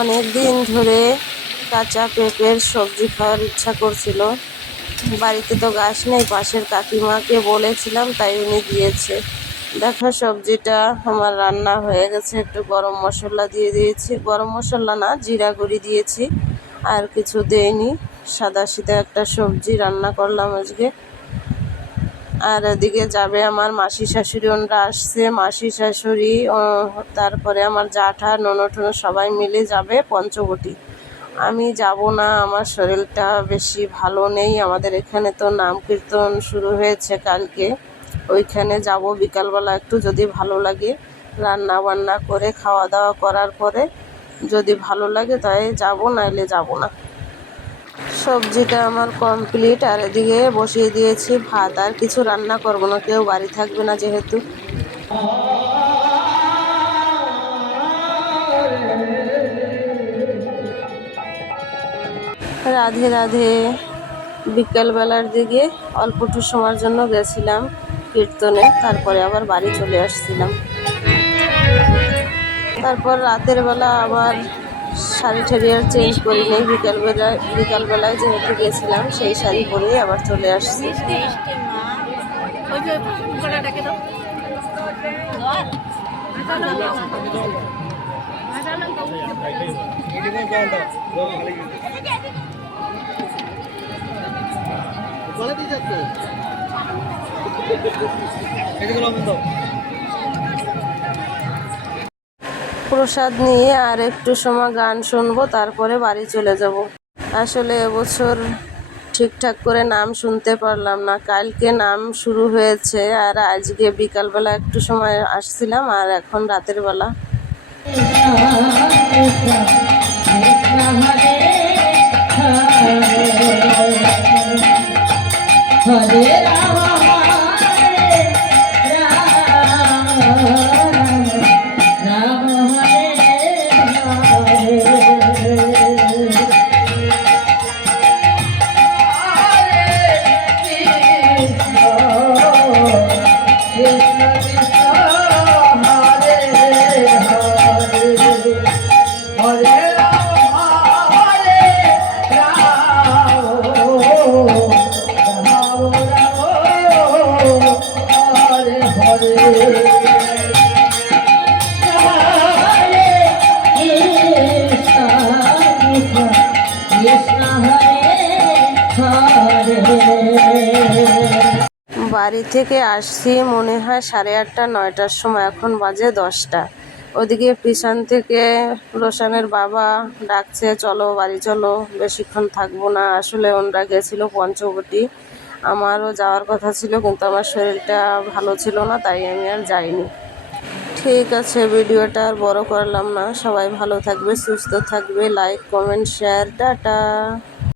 অনেক দিন ধরে কাঁচা পেঁপের সবজি খাওয়ার ইচ্ছা করছিল। বাড়িতে তো গাছ নেই, পাশের কাকিমাকে বলেছিলাম, তাই উনি দিয়েছে। দেখো সবজিটা আমার রান্না হয়ে গেছে। একটু গরম মশলা দিয়ে দিয়েছি, গরম মশলা না, জিরা গুঁড়ি দিয়েছি, আর কিছু দেইনি। সাদা সিধা একটা সবজি রান্না করলাম আজকে। আর এদিকে যাবে আমার মাসি শাশুড়ি, ওনরা আসছে, মাসি শাশুড়ি, তারপরে আমার জ্যাঠা, ননদ সবাই মিলে যাবে পঞ্চবটি। আমি যাব না, আমার শরীরটা বেশি ভালো নেই। আমাদের এখানে তো নাম কীর্তন শুরু হয়েছে কালকে, ওইখানে যাব বিকালবেলা। একটু যদি ভালো লাগে, রান্না বান্না করে খাওয়া দাওয়া করার পরে যদি ভালো লাগে তাই যাব, নাইলে যাব না। সবজিটা আমার কমপ্লিট, আর এদিকে বসিয়ে দিয়েছি ভাত। আর কিছু রান্না করব না, কেউ বাড়ি থাকবে না যেহেতু। রাধে রাধে। বিকেলবেলার দিকে অল্পটু সময়ের জন্য গেছিলাম কীর্তনে, তারপরে আবার বাড়ি চলে আসছিলাম। তারপর রাতের বেলা আবার শাড়ি ঠাড়ি আর চেঞ্জ করি নেই, বিকালবেলায় যেহেতু গেছিলাম সেই শাড়ি পরেই আবার চলে আসছি। প্রসাদ নিয়ে আর একটু সময় গান শুনবো, তারপরে বাড়ি চলে যাব। আসলে এবছর ঠিকঠাক করে নাম শুনতে পারলাম না। কালকে নাম শুরু হয়েছে, আর আজকে বিকালবেলা একটু সময় আসছিলাম, আর এখন রাতের বেলা। বাড়ি থেকে আসছি মনে হয় 8:30 9টার সময়, এখন বাজে 10টা। ওদিকে পিছন থেকে রোশানের বাবা ডাকছে, চলো বাড়ি চলো, বেশিক্ষণ থাকবো না। আসলে ওনরা গেছিল পঞ্চবটি, আমারও যাওয়ার কথা ছিল, কিন্তু আমার শরীরটা ভালো ছিল না, তাই আমি আর যাইনি। ঠিক আছে, ভিডিওটা আর বড় করলাম না। সবাই ভালো থাকবে, সুস্থ থাকবে, লাইক কমেন্ট শেয়ার, টাটা।